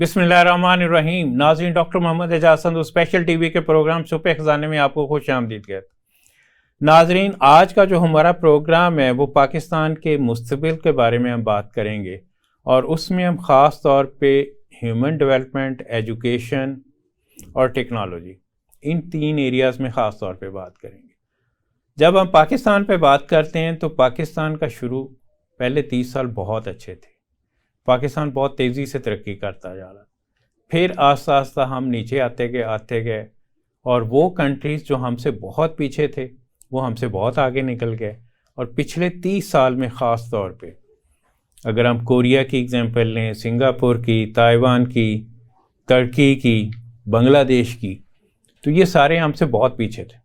بسم اللہ الرحمن الرحیم. ناظرین، ڈاکٹر محمد اعجاز سندھ اسپیشل ٹی وی کے پروگرام صبح خزانے میں آپ کو خوش آمدید کہتے ہیں. ناظرین، آج کا جو ہمارا پروگرام ہے وہ پاکستان کے مستقبل کے بارے میں ہم بات کریں گے، اور اس میں ہم خاص طور پہ ہیومن ڈیولپمنٹ، ایجوکیشن اور ٹیکنالوجی، ان تین ایریاز میں خاص طور پہ بات کریں گے. جب ہم پاکستان پہ بات کرتے ہیں تو پاکستان کا شروع پہلے 30 سال بہت اچھے تھے. پاکستان بہت تیزی سے ترقی کرتا جا رہا، پھر آہستہ آہستہ ہم نیچے آتے گئے، اور وہ کنٹریز جو ہم سے بہت پیچھے تھے وہ ہم سے بہت آگے نکل گئے. اور پچھلے 30 سال میں خاص طور پہ اگر ہم کوریا کی اگزامپل لیں، سنگاپور کی، تائیوان کی، ترکی کی، بنگلہ دیش کی، تو یہ سارے ہم سے بہت پیچھے تھے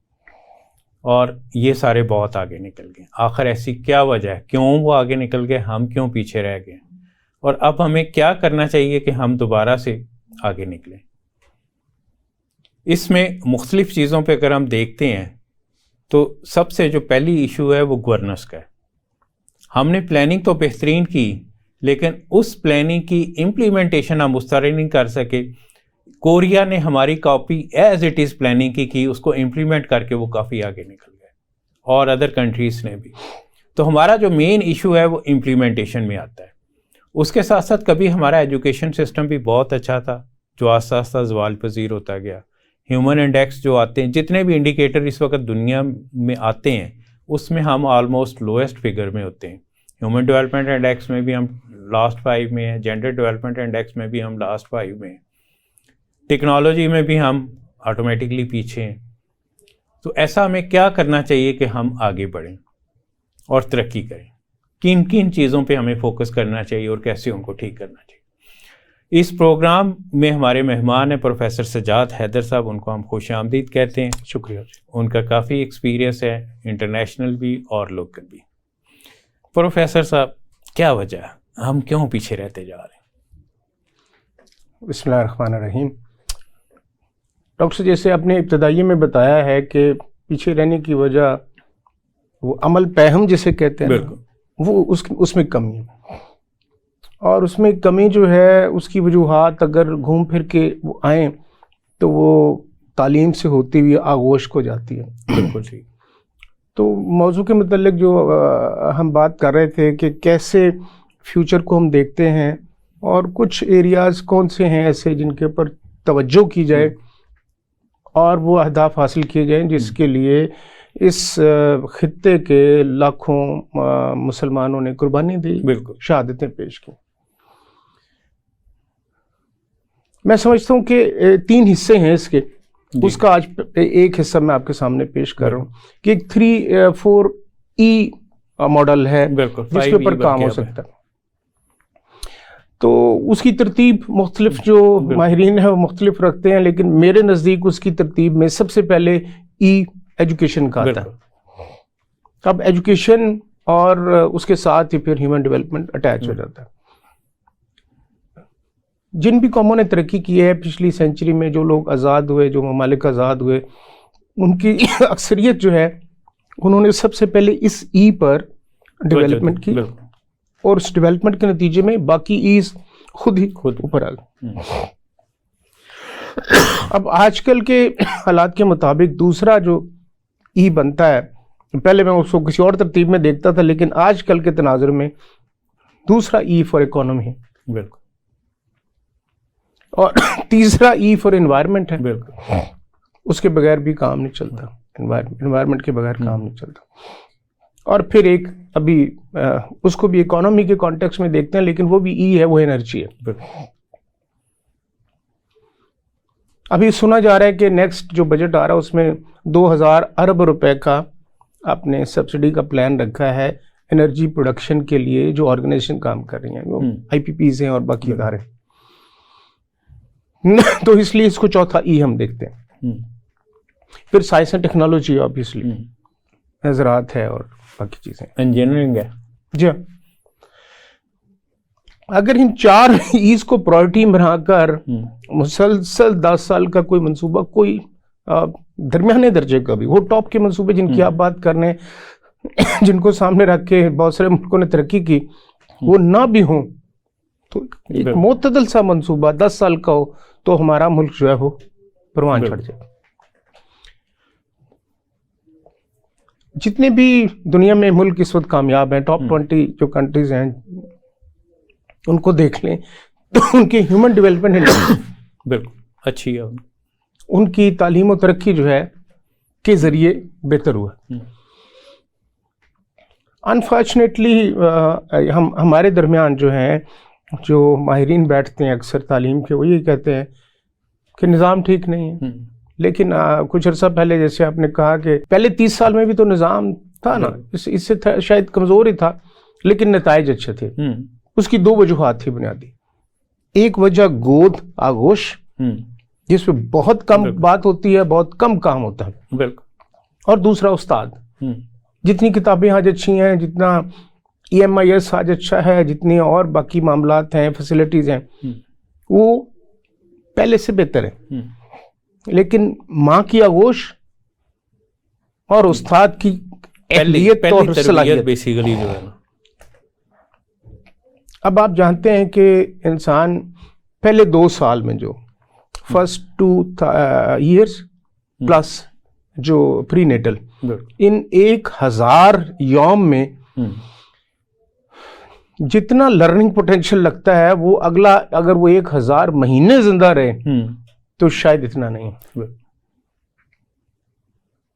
اور یہ سارے بہت آگے نکل گئے. آخر ایسی کیا وجہ ہے؟ کیوں وہ آگے نکل گئے؟ ہم کیوں پیچھے رہ گئے؟ اور اب ہمیں کیا کرنا چاہیے کہ ہم دوبارہ سے آگے نکلیں؟ اس میں مختلف چیزوں پہ اگر ہم دیکھتے ہیں تو سب سے جو پہلی ایشو ہے وہ گورننس کا ہے. ہم نے پلاننگ تو بہترین کی، لیکن اس پلاننگ کی امپلیمنٹیشن ہم اس طرح نہیں کر سکے. کوریا نے ہماری copy as it is planning کی، اس کو امپلیمنٹ کر کے وہ کافی آگے نکل گئے، اور ادر کنٹریز نے بھی. تو ہمارا جو مین ایشو ہے وہ امپلیمنٹیشن میں آتا ہے. اس کے ساتھ ساتھ کبھی ہمارا ایجوکیشن سسٹم بھی بہت اچھا تھا جو آہستہ آہستہ زوال پذیر ہوتا گیا. ہیومن انڈیکس جو آتے ہیں، جتنے بھی انڈیکیٹر اس وقت دنیا میں آتے ہیں، اس میں ہم آلموسٹ لوئسٹ فگر میں ہوتے ہیں. ہیومن ڈیولپمنٹ انڈیکس میں بھی ہم لاسٹ 5 میں ہیں، جینڈر ڈیولپمنٹ انڈیکس میں بھی ہم لاسٹ 5 میں ہیں، ٹیکنالوجی میں بھی ہم آٹومیٹکلی پیچھے ہیں. تو ایسا ہمیں کیا کرنا چاہیے کہ ہم آگے بڑھیں اور ترقی کریں؟ کن چیزوں پہ ہمیں فوکس کرنا چاہیے اور کیسے ان کو ٹھیک کرنا چاہیے؟ اس پروگرام میں ہمارے مہمان ہیں پروفیسر سجاد حیدر صاحب، ان کو ہم خوش آمدید کہتے ہیں. شکریہ. ان کا کافی ایکسپیرینس ہے، انٹرنیشنل بھی اور لوکل بھی. پروفیسر صاحب، کیا وجہ ہے؟ ہم کیوں پیچھے رہتے جا رہے ہیں؟ بسم اللہ الرحمن الرحیم. ڈاکٹر صاحب، جیسے آپ نے ابتدائی میں بتایا ہے کہ پیچھے رہنے کی وجہ وہ عمل پیہم جسے کہتے ہیں، بالکل وہ اس میں کمی ہے. اور اس میں کمی جو ہے اس کی وجوہات اگر گھوم پھر کے وہ آئیں تو وہ تعلیم سے ہوتی ہوئی آغوش کو جاتی ہے. بالکل ٹھیک. تو موضوع کے متعلق جو ہم بات کر رہے تھے کہ کیسے فیوچر کو ہم دیکھتے ہیں اور کچھ ایریاز کون سے ہیں ایسے جن کے اوپر توجہ کی جائے اور وہ اہداف حاصل کیے جائیں جس کے لیے اس خطے کے لاکھوں مسلمانوں نے قربانی دی، بالکل شہادتیں پیش کی. میں سمجھتا ہوں کہ 3 حصے ہیں اس کے. اس کا آج ایک حصہ میں آپ کے سامنے پیش کر رہا ہوں کہ ایک 3-4 ماڈل ہے جس کے اوپر کام ہو سکتا ہے. تو اس کی ترتیب مختلف جو ماہرین ہیں وہ مختلف رکھتے ہیں، لیکن میرے نزدیک اس کی ترتیب میں سب سے پہلے ایجوکیشن کا آتا ہے. اب ایجوکیشن اور اس کے ساتھ ہی پھر ہیومن ڈیولپمنٹ اٹیچ ہو جاتا ہے. جن بھی قوموں نے ترقی کی ہے پچھلی سینچری میں، جو لوگ آزاد ہوئے، جو ممالک آزاد ہوئے، ان کی اکثریت جو ہے انہوں نے سب سے پہلے اس پر ڈیولپمنٹ کی، اور اس ڈیولپمنٹ کے نتیجے میں باقی ایز خود اوپر آ گئے. اب آج کل کے حالات کے مطابق دوسرا جو بنتا ہے، پہلے میں اس کو کسی اور ترتیب میں دیکھتا تھا، لیکن آج کل کے تناظر میں دوسرا فار اکانومی ہے، بالکل، اور تیسرا فار انوائرمنٹ ہے. بالکل، اس کے بغیر بھی کام نہیں چلتا، انوائرمنٹ کے بغیر کام نہیں چلتا. اور پھر ایک ابھی اس کو بھی اکانومی کے کانٹیکس میں دیکھتے ہیں، لیکن وہ بھی ہے، وہ انرجی ہے. بالکل. ابھی سنا جا رہا ہے کہ نیکسٹ جو بجٹ آ رہا ہے اس میں 2000 ارب روپے کا آپ نے سبسڈی کا پلان رکھا ہے انرجی پروڈکشن کے لیے جو آرگنائزیشن کام کر رہی ہیں، وہ IPPs ہیں اور باقی ادارے. تو اس لیے اس کو چوتھا ہم دیکھتے ہیں. پھر سائنس اینڈ ٹیکنالوجی آبویسلی، زراعت ہے اور باقی چیزیں، انجینئرنگ ہے. جی. اگر ان 4 ایز کو پرائرٹی بنا کر مسلسل 10 سال کا کوئی منصوبہ، کوئی درمیانے درجے کا بھی، وہ ٹاپ کے منصوبے جن کی آپ بات کر رہے ہیں، جن کو سامنے رکھ کے بہت سارے ملکوں نے ترقی کی، وہ نہ بھی ہوں تو ایک معتدل سا منصوبہ 10 سال کا ہو تو ہمارا ملک جو ہے وہ پروان چڑھ جائے. جتنے بھی دنیا میں ملک اس وقت کامیاب ہیں، ٹاپ 20 جو کنٹریز ہیں ان کو دیکھ لیں تو ان کی ہیومن ڈیولپمنٹ بالکل اچھی ہے، ان کی تعلیم و ترقی جو ہے کے ذریعے بہتر ہوا. انفارچونیٹلی ہمارے درمیان جو ہیں جو ماہرین بیٹھتے ہیں اکثر تعلیم کے، وہ یہ کہتے ہیں کہ نظام ٹھیک نہیں ہے. لیکن کچھ عرصہ پہلے جیسے آپ نے کہا کہ پہلے 30 سال میں بھی تو نظام تھا نا، اس سے شاید کمزور ہی تھا لیکن نتائج اچھے تھے. اس کی 2 وجوہات تھی بنیادی. ایک وجہ گود آغوش، جس میں بہت کم بات ہوتی ہے، بہت کم کام ہوتا ہے. بالکل. اور دوسرا استاد. جتنی کتابیں آج اچھی ہیں، جتنا EMIS آج اچھا ہے، جتنی اور باقی معاملات ہیں، فیسلٹیز ہیں، وہ پہلے سے بہتر ہے. لیکن ماں کی آغوش اور استاد کی اہلیت اور صلاحیت بیسیکلی جو ہے. اب آپ جانتے ہیں کہ انسان پہلے 2 سال میں جو فرسٹ 2 ایئرس پلس جو پری نیٹل، ان 1000 یوم میں جتنا لرننگ پوٹینشیل لگتا ہے وہ اگلا اگر وہ 1000 مہینے زندہ رہے تو شاید اتنا نہیں.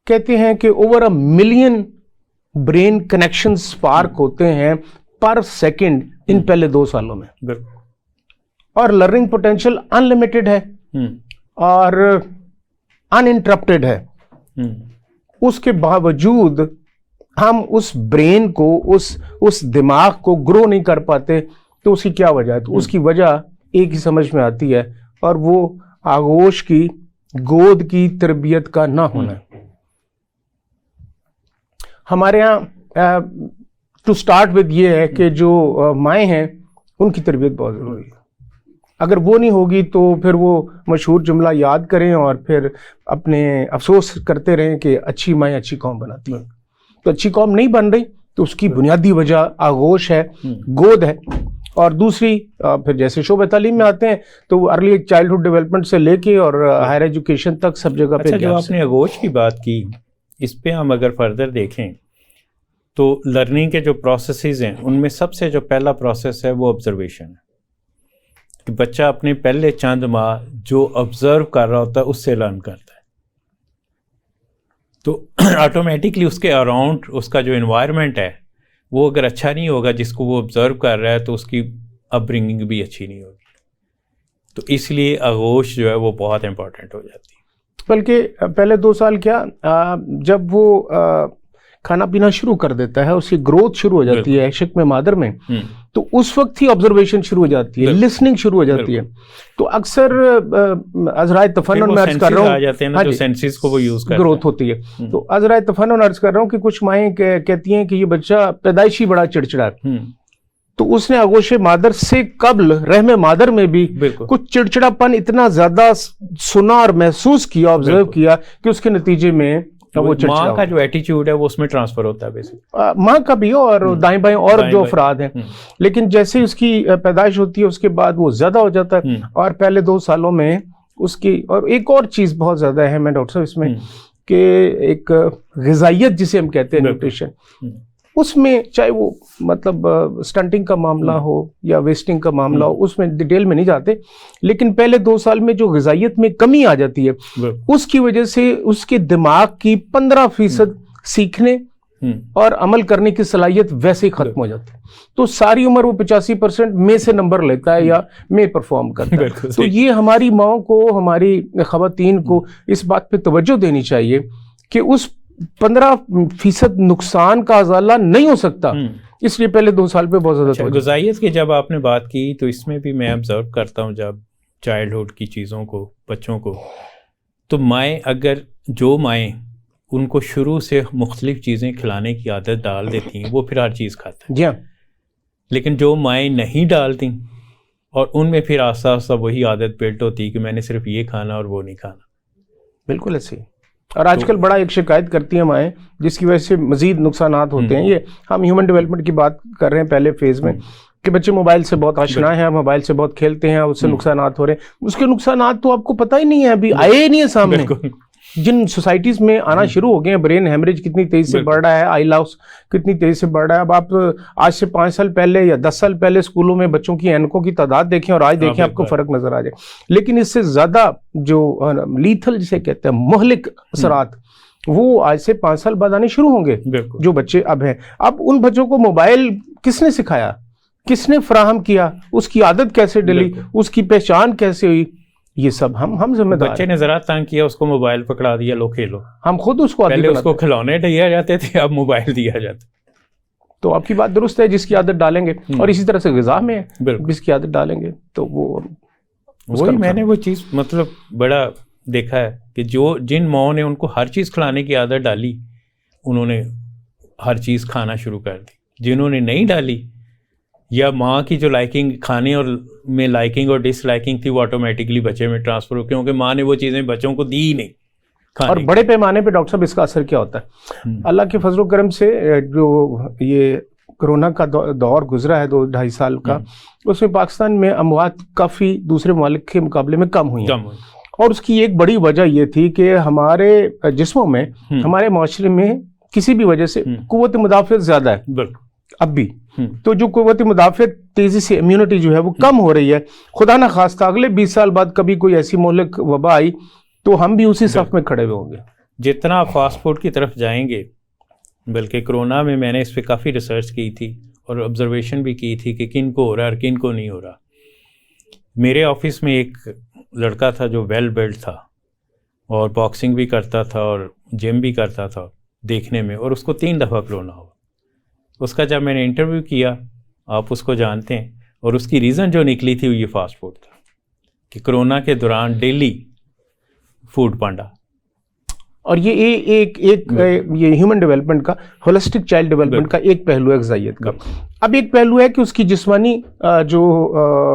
کہتے ہیں کہ over 1 million brain connection spark ہوتے ہیں پر سیکنڈ ان پہلے 2 سالوں میں. اور لرننگ پوٹینشیل انلمیٹڈ ہے اور انانٹرپٹڈ ہے. اس کے باوجود ہم اس برین کو، اس دماغ کو گرو نہیں کر پاتے. تو اس کی کیا وجہ ہے؟ تو اس کی وجہ ایک ہی سمجھ میں آتی ہے، اور وہ آغوش کی، گود کی تربیت کا نہ ہونا. ہمارے یہاں ٹو سٹارٹ ود یہ ہے کہ جو مائیں ہیں ان کی تربیت بہت ضروری ہے. اگر وہ نہیں ہوگی تو پھر وہ مشہور جملہ یاد کریں اور پھر اپنے افسوس کرتے رہیں کہ اچھی مائیں اچھی قوم بناتی ہیں. تو اچھی قوم نہیں بن رہی تو اس کی بنیادی وجہ آغوش ہے، گود ہے. اور دوسری پھر جیسے شعبہ تعلیم میں آتے ہیں تو ارلی چائلڈہڈ ڈیولپمنٹ سے لے کے اور ہائر ایجوکیشن تک سب جگہ پہ. جو آپ نے آغوش کی بات کی، اس پہ ہم اگر فردر دیکھیں تو لرننگ کے جو پروسیسز ہیں ان میں سب سے جو پہلا پروسیس ہے وہ آبزرویشن ہے. کہ بچہ اپنے پہلے چند ماہ جو آبزرو کر رہا ہوتا ہے اس سے لرن کرتا ہے. تو آٹومیٹکلی اس کے اراؤنڈ اس کا جو انوائرمنٹ ہے وہ اگر اچھا نہیں ہوگا جس کو وہ آبزرو کر رہا ہے تو اس کی اپ برنگنگ بھی اچھی نہیں ہوگی. تو اس لیے آغوش جو ہے وہ بہت امپورٹنٹ ہو جاتی ہے. بلکہ پہلے 2 سال کیا جب وہ کھانا پینا شروع کر دیتا ہے، اس کی گروتھ شروع ہو جاتی ہے شکم مادر میں، تو اس وقت ہی آبزرویشن شروع ہو جاتی ہے، لسننگ شروع ہو جاتی ہے. تو اکثر عذرائے تفنن میں عرض کر رہا ہوں گروتھ ہوتی ہے. تو عذرائے تفنن عرض کر رہا ہوں کہ کچھ مائیں کہتی ہیں کہ یہ بچہ پیدائشی بڑا چڑچڑا ہے. تو اس نے آغوش مادر سے قبل رحم مادر میں بھی کچھ چڑچڑا پن اتنا زیادہ سنا اور محسوس کیا، آبزرو کیا کہ اس کے نتیجے میں ماں کا جو ایٹیچیوڈ ہے وہ اس میں ٹرانسفر ہوتا ہے بیسکلی. ماں کا بھی اور دائیں بائیں اور جو افراد ہیں. لیکن جیسے اس کی پیدائش ہوتی ہے اس کے بعد وہ زیادہ ہو جاتا ہے. اور پہلے 2 سالوں میں اس کی، اور ایک اور چیز بہت زیادہ اہم ہے ڈاکٹر صاحب اس میں، کہ ایک غذائیت جسے ہم کہتے ہیں نیوٹریشن، اس میں چاہے وہ مطلب سٹنٹنگ کا معاملہ ہو یا ویسٹنگ کا معاملہ ہو، اس میں ڈیٹیل میں نہیں جاتے، لیکن پہلے 2 سال میں جو غذائیت میں کمی آ جاتی ہے اس کی وجہ سے اس کے دماغ کی 15% سیکھنے اور عمل کرنے کی صلاحیت ویسے ہی ختم ہو جاتی ہے. تو ساری عمر وہ 85% میں سے نمبر لیتا ہے یا میں پرفارم کرتا ہے. تو یہ ہماری ماؤں کو، ہماری خواتین کو اس بات پہ توجہ دینی چاہیے کہ اس 15% نقصان کا ازالہ نہیں ہو سکتا، اس لیے پہلے 2 سال پہ بہت زیادہ غذائیت کی جب آپ نے بات کی تو اس میں بھی میں آبزرو کرتا ہوں جب چائلڈہڈ کی چیزوں کو، بچوں کو، تو مائیں اگر جو مائیں ان کو شروع سے مختلف چیزیں کھلانے کی عادت ڈال دیتی ہیں وہ پھر ہر چیز کھاتا ہے. جی ہاں. لیکن جو مائیں نہیں ڈالتی اور ان میں پھر آہستہ آہستہ وہی عادت بلڈ ہوتی ہے کہ میں نے صرف یہ کھانا اور وہ نہیں کھانا. بالکل ایسے ہی. اور آج کل بڑا ایک شکایت کرتی ہیں مائیں جس کی وجہ سے مزید نقصانات ہوتے ہیں. یہ ہم ہیومن ڈیولپمنٹ کی بات کر رہے ہیں پہلے فیز میں، کہ بچے موبائل سے بہت آشنا ہیں, موبائل سے بہت کھیلتے ہیں, اس سے نقصانات ہو رہے ہیں. اس کے نقصانات تو آپ کو پتہ ہی نہیں ہے, ابھی آئے ہی نہیں ہے سامنے. جن سوسائٹیز میں آنا شروع ہو گئے ہیں, برین ہیمریج کتنی تیزی سے بڑھ رہا ہے, آئی لاس کتنی تیزی سے بڑھ رہا ہے. اب آپ آج سے 5 سال پہلے یا 10 سال پہلے اسکولوں میں بچوں کی اینکوں کی تعداد دیکھیں اور آج دیکھیں, آپ کو فرق نظر آ جائے. لیکن اس سے زیادہ جو لیتھل جسے کہتے ہیں, مہلک اثرات, وہ آج سے 5 سال بعد آنے شروع ہوں گے. جو بچے اب ہیں, اب ان بچوں کو موبائل کس نے سکھایا, کس نے فراہم کیا, اس کی عادت کیسے ڈلی, اس کی پہچان کیسے ہوئی, یہ سب ہم ذمہ دار. بچے نے ذرا تنگ کیا, اس کو موبائل پکڑا دیا, لو کھیلو. ہم خود اس کو پہلے اس کو کھلونے دیا جاتے تھے, اب موبائل دیا جاتا. تو آپ کی بات درست ہے, جس کی عادت ڈالیں گے, اور اسی طرح سے غذا میں جس کی عادت ڈالیں گے تو وہی میں نے وہ چیز مطلب بڑا دیکھا ہے کہ جن ماؤں نے ان کو ہر چیز کھلانے کی عادت ڈالی, انہوں نے ہر چیز کھانا شروع کر دی. جنہوں نے نہیں ڈالی, یا ماں کی جو لائکنگ کھانے اور میں لائکنگ اور ڈس لائکنگ تھی, وہ آٹومیٹکلی بچے میں ٹرانسفر ہو, کیونکہ ماں نے وہ چیزیں بچوں کو دی ہی نہیں. اور بڑے پیمانے پہ ڈاکٹر صاحب اس کا اثر کیا ہوتا ہے؟ اللہ کے فضل و کرم سے جو یہ کرونا کا دور گزرا ہے 2-2.5 سال کا, اس میں پاکستان میں اموات کافی دوسرے ممالک کے مقابلے میں کم ہوئی ہیں. اور اس کی ایک بڑی وجہ یہ تھی کہ ہمارے جسموں میں, ہمارے معاشرے میں کسی بھی وجہ سے قوت مدافعت زیادہ ہے اب بھی. تو جو قوت مدافعت تیزی سے امیونٹی جو ہے وہ کم ہو رہی ہے. خدا نہ خواستہ اگلے 20 سال بعد کبھی کوئی ایسی مہلک وبا آئی تو ہم بھی اسی صف میں کھڑے ہوئے ہوں گے. جتنا فاسٹ فوڈ کی طرف جائیں گے, بلکہ کرونا میں میں نے اس پہ کافی ریسرچ کی تھی اور آبزرویشن بھی کی تھی کہ کن کو ہو رہا ہے اور کن کو نہیں ہو رہا. میرے آفس میں ایک لڑکا تھا جو ویل بلڈ تھا اور باکسنگ بھی کرتا تھا اور جم بھی کرتا تھا دیکھنے میں, اور اس کو 3 دفعہ کرونا ہوا. اس کا جب میں نے انٹرویو کیا, آپ اس کو جانتے ہیں, اور اس کی ریزن جو نکلی تھی وہ یہ فاسٹ فوڈ تھا کہ کرونا کے دوران ڈیلی فوڈ پانڈا. اور یہ ہیومن ڈیولپمنٹ کا, ہولسٹک چائلڈ ڈیولپمنٹ کا ایک پہلو ہے غذائیت کا. اب ایک پہلو ہے کہ اس کی جسمانی جو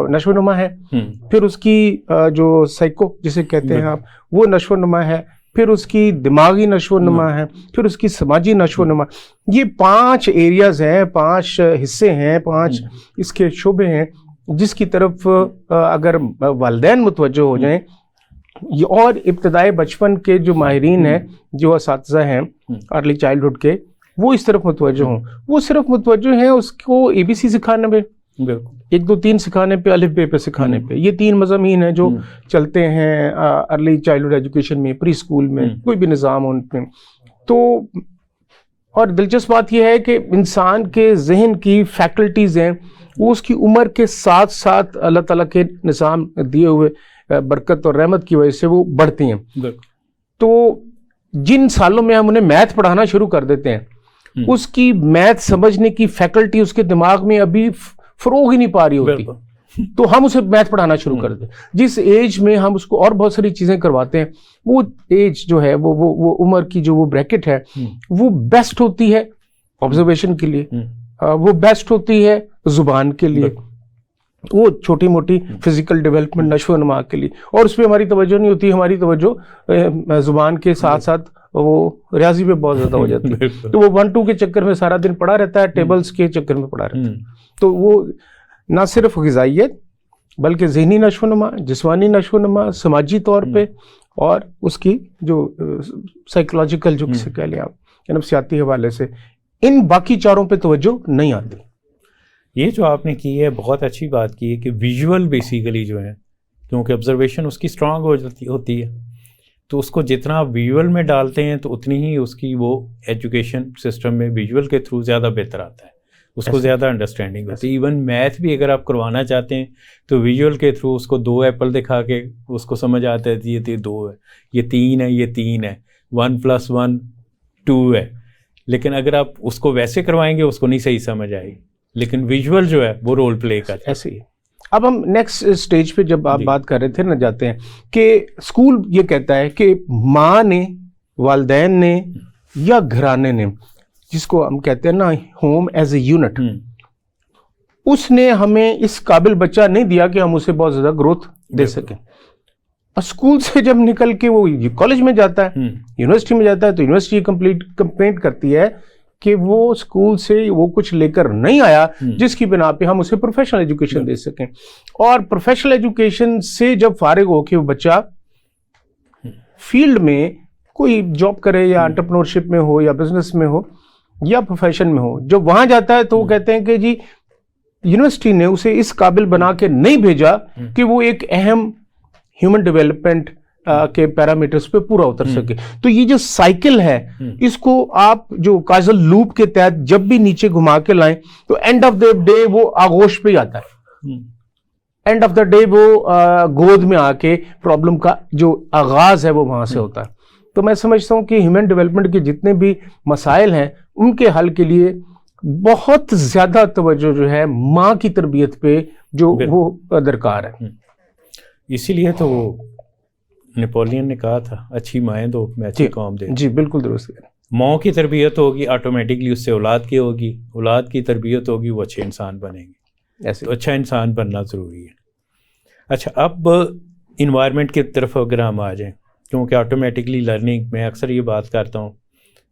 نشو و نما ہے, پھر اس کی جو سائیکو جسے کہتے ہیں آپ, وہ نشو و نما ہے, پھر اس کی دماغی نشو و نما ہے, پھر اس کی سماجی نشو و نما. یہ 5 ایریاز ہیں, 5 حصے ہیں, 5 اس کے شعبے ہیں, جس کی طرف اگر والدین متوجہ ہو جائیں, اور ابتدائی بچپن کے جو ماہرین ہیں, جو اساتذہ ہیں ارلی چائلڈہڈ کے, وہ اس طرف متوجہ ہوں. وہ صرف متوجہ ہیں اس کو ABC سکھانے میں, 1 2 3 سکھانے پہ, الف بے پہ سکھانے پہ. یہ 3 مضامین ہیں جو چلتے ہیں ارلی چائلڈہڈ ایجوکیشن میں, پری اسکول میں, کوئی بھی نظام ان پہ. تو اور دلچسپ بات یہ ہے کہ انسان کے ذہن کی فیکلٹیز ہیں, وہ اس کی عمر کے ساتھ ساتھ اللہ تعالیٰ کے نظام دیے ہوئے برکت اور رحمت کی وجہ سے وہ بڑھتی ہیں. تو جن سالوں میں ہم انہیں میتھ پڑھانا شروع کر دیتے ہیں, اس کی میتھ سمجھنے کی فیکلٹی اس کے دماغ میں ابھی فروغ ہی نہیں پا رہی ہوتی, تو ہم اسے میتھ پڑھانا شروع کر دیں. جس ایج میں ہم اس کو اور بہت ساری چیزیں کرواتے ہیں, وہ ایج جو ہے, وہ عمر کی جو وہ بریکٹ ہے, وہ بیسٹ ہوتی ہے آبزرویشن کے لیے, وہ بیسٹ ہوتی ہے زبان کے لیے, وہ چھوٹی موٹی فزیکل ڈیولپمنٹ نشو و نما کے لیے. اور اس پہ ہماری توجہ نہیں ہوتی, ہماری توجہ زبان کے ساتھ ساتھ وہ ریاضی پہ بہت زیادہ ہو جاتی ہے. تو وہ 1 2 کے چکر میں سارا دن پڑا رہتا ہے, ٹیبلز کے چکر میں پڑا رہتا ہے. تو وہ نہ صرف غذائیت بلکہ ذہنی نشو و نما, جسمانی نشو و نما, سماجی طور پہ, اور اس کی جو سائیکولوجیکل جو کسے کہہ لیں آپ نفسیاتی حوالے سے, ان باقی 4 پہ توجہ نہیں آتی. یہ جو آپ نے کی ہے بہت اچھی بات کی ہے کہ ویژول بیسیکلی جو ہے, کیونکہ آبزرویشن اس کی اسٹرانگ ہوتی ہے, تو اس کو جتنا آپ ویژول میں ڈالتے ہیں تو اتنی ہی اس کی وہ ایجوکیشن سسٹم میں ویژول کے تھرو زیادہ بہتر آتا ہے, اس کو زیادہ انڈرسٹینڈنگ ہوتی ہے. ایون میتھ بھی اگر آپ کروانا چاہتے ہیں تو ویژول کے تھرو اس کو 2 ایپل دکھا کے اس کو سمجھ آتا ہے یہ 2 ہے, یہ 3 ہے, یہ 3 ہے, 1 + 1 2 ہے. لیکن اگر آپ اس کو ویسے کروائیں گے اس کو نہیں صحیح سمجھ آئے گی, لیکن ویژول جو ہے وہ رول پلے کرتا ہے. ایسے ہی اب ہم نیکسٹ اسٹیج پہ جب آپ بات کر رہے تھے نہ جاتے ہیں کہ اسکول یہ کہتا ہے کہ ماں نے, والدین نے یا گھرانے نے, جس کو ہم کہتے ہیں نا ہوم ایز اے یونٹ, اس نے ہمیں اس قابل بچہ نہیں دیا کہ ہم اسے بہت زیادہ گروتھ دے سکیں. اسکول سے جب نکل کے وہ کالج میں جاتا ہے, یونیورسٹی میں جاتا ہے, تو یونیورسٹی کمپلیٹ کرتی ہے کہ وہ اسکول سے وہ کچھ لے کر نہیں آیا جس کی بنا پہ ہم اسے پروفیشنل ایجوکیشن دے سکیں. اور پروفیشنل ایجوکیشن سے جب فارغ ہو کے وہ بچہ فیلڈ میں کوئی جاب کرے یا انٹرپرنورشپ میں ہو یا بزنس میں ہو یا پروفیشن میں ہو, جب وہاں جاتا ہے تو وہ کہتے ہیں کہ جی یونیورسٹی نے اسے اس قابل بنا کے نہیں بھیجا کہ وہ ایک اہم ہیومن ڈیولپمنٹ کے پیرامیٹرز پہ پورا اتر سکے. تو یہ جو سائیکل ہے اس کو آپ جو کازل لوپ کے تحت جب بھی نیچے گھما کے لائیں تو اینڈ آف دا ڈے وہ آغوش پہ ہی آتا ہے. اینڈ آف دا ڈے وہ گود میں آ کے پرابلم کا جو آغاز ہے وہ وہاں سے ہوتا ہے. تو میں سمجھتا ہوں کہ ہیومن ڈیولپمنٹ کے جتنے بھی مسائل ہیں ان کے حل کے لیے بہت زیادہ توجہ جو ہے ماں کی تربیت پہ جو وہ درکار ہے. اسی لیے تو نیپولین نے کہا تھا اچھی مائیں دو میں اچھی قوم دے. جی بالکل درست ہے. ماں کی تربیت ہوگی آٹومیٹکلی اس سے اولاد کی ہوگی, اولاد کی تربیت ہوگی وہ اچھے انسان بنیں گے. تو اچھا انسان بننا ضروری ہے. اچھا اب انوائرمنٹ کی طرف اگر ہم آ جائیں, کیونکہ آٹومیٹکلی لرننگ میں اکثر یہ بات کرتا ہوں